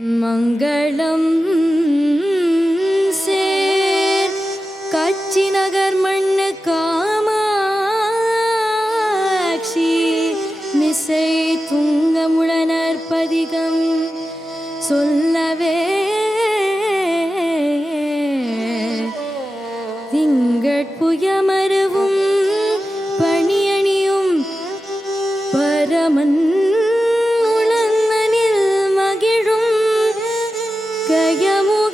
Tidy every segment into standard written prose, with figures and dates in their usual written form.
மங்களம் சேர் காட்சி நகர் மண்ணு காமாட்சி மிசை துங்கமுழனர் பதிகம் சொல்லவே திங்கட்புயமருவும் பணியணியும் பரமன் கயமுகைங்கரன்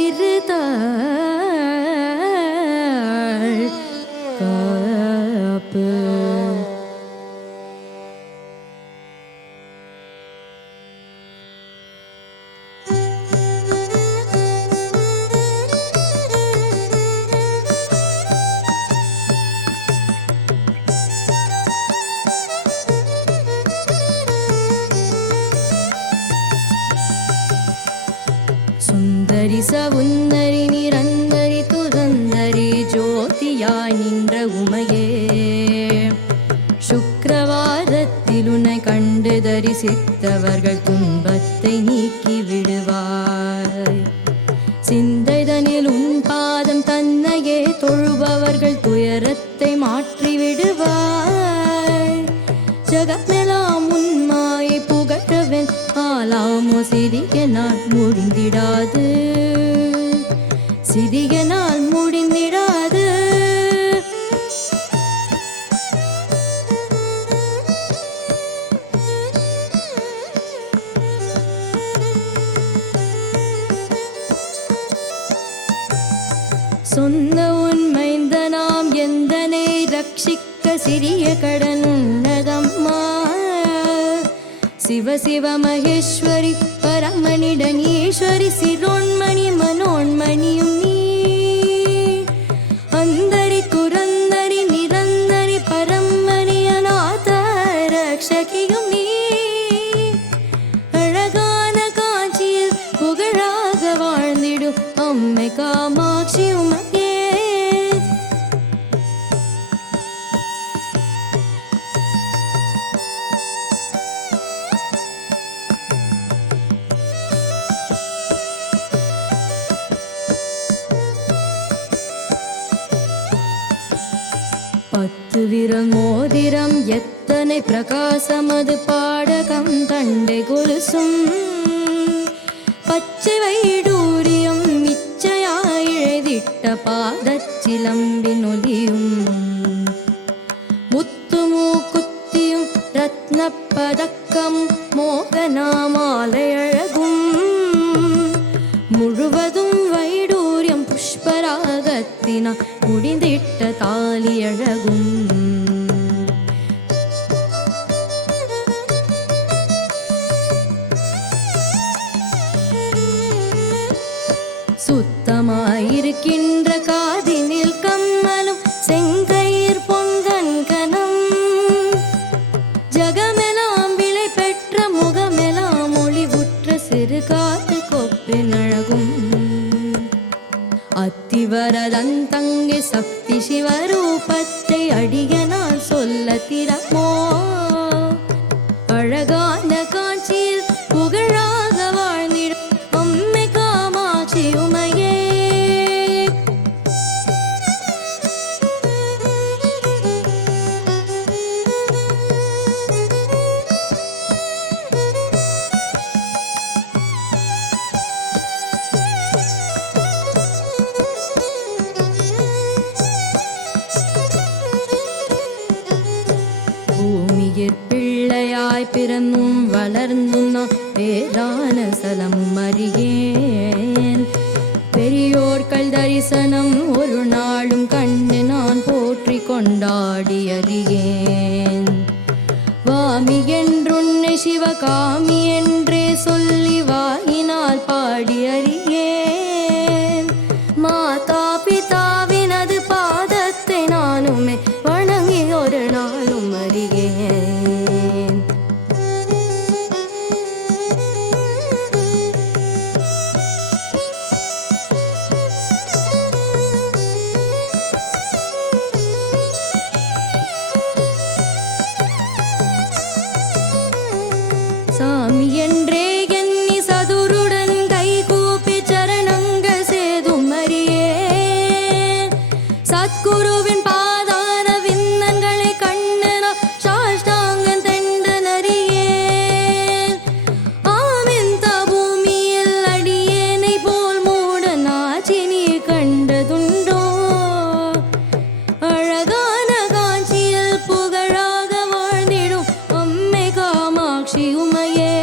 இருதாள் காப்பு சுந்தரி சவுந்தரி நிரந்தரி துரந்தரி ஜோதியாய் நின்ற உமையே சுக்கிரவாரத்தில் உன்னை கண்டு தரிசித்தவர்கள் துன்பத்தை நீக்கி விடுவாய். சிந்தைதனில் உன் பாதம் தன்னையே தொழுபவர்கள் துயரத்தை மாற்றி விடுவாய். ஜகமெல்லாம் உன் மாயை புகழவன் ஆலாமோ சிறிய நாள் முடிந்திடாது, சிறிய நாள் முடிந்திடாது. சொன்ன உண்மைந்த நாம் எந்தனை ரட்சிக்க சிறிய கடன் உன்னதம்மா. சிவ சிவ மகேஸ்வரி பரமனிடனீஸ்வரி சிரோன்மணி மனோன்மணியும் நீ. அந்தரி துரந்தரி நிரந்தரி பரமணி அநாத ரக்ஷகியும் நீ. அழகான காட்சியில் புகழாக வாழ்ந்திடும் அம்மை காமாட்சியும் பத்து விரல் மோதிரம் எத்தனை பிரகாசமது பாடகம் தண்டை கொலுசும் பச்சை வைடூரியம் மிச்சையாய் எழுதிட்ட பாதச்சிலம்பின் ஒலியும் முத்து மூக்குத்தியும் ரத்ன பதக்கம் மோகனாமாலை அழகும் முழுவதும் வைடூரியம் புஷ்பராகத்தினா முடிந்திட்ட தாலி அழகும். சுத்தமாயிருக்கின்ற காதினில் கம்மலும் செங்கயிர் பொங்கன்கனம் ஜகமெல்லாம் விளை பெற்ற முகமெல்லாம் ஒளிவுற்ற சிறு காத்து கொப்பின் அழகும். அத்திவரதந்தங்கே சக்தி சிவரூபத்தை அடியனால் சொல்ல திறமோ. அழகான காட்சியில் புகழாக வாழ்ந்திடும் அம்மை காமாட்சி உமையே. பூமியிற் பிள்ளையாய் பிறந்தும் வளர்ந்தும் நான் பேரான சலமும் அறியேன். பெரியோர்கள் தரிசனம் ஒரு நாளும் கண்டு நான் போற்றி கொண்டாடி அறியேன். வாமி என்றுன்னை சிவகாமி என்றே சொல்லி வாயினால் பாடி அறியேன். மாதா பிதாவினது பாதத்தை நானுமே வணங்கி ஒரு நாளும் அறியேன். சாமி என்றே எண்ணி சதுருடன் கைகூப்பி சரணங்கள் சேதும் அறியே சத்குருவின் பாதார விந்தங்களை கண்ணனா சாஷ்டாங்கன் தெண்டனறியேன் ஆமிந்த பூமியில் அடியேனை போல் மூட நாச்சி நீ கண்டதுண்டோ அழகான காஞ்சியில் புகழாக வாழ்ந்திடும் அம்மை காமாட்சி உமையே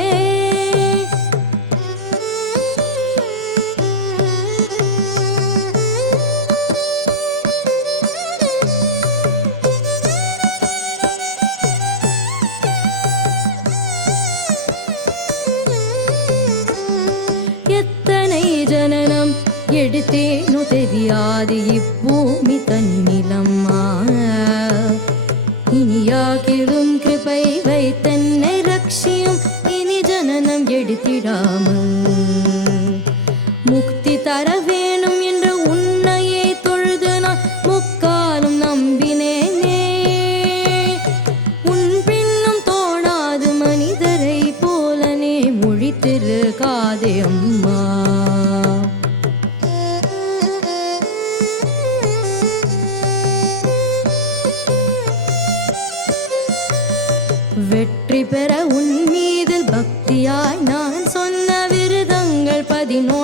எத்தனை ஜனனம் எடுத்தேனு தெரியாது இப்பூமி தன்னிலம்மா இனியாகிலும் கிருபை வைத்தன்னை ரட்சியும் இனி ஜனனம் எடுத்திடாமல் முக்தி தர வேணும் என்ற உன்னையே தொழுது நான் முக்காலும் நம்பினேனே உன் பின்னும் தோணாது மனிதரை போலனே மொழித்திருக்காதே அம்மா வெற்றி பெற உன் மீதில் பக்தியாய் நான் சொன்ன விருதங்கள் 11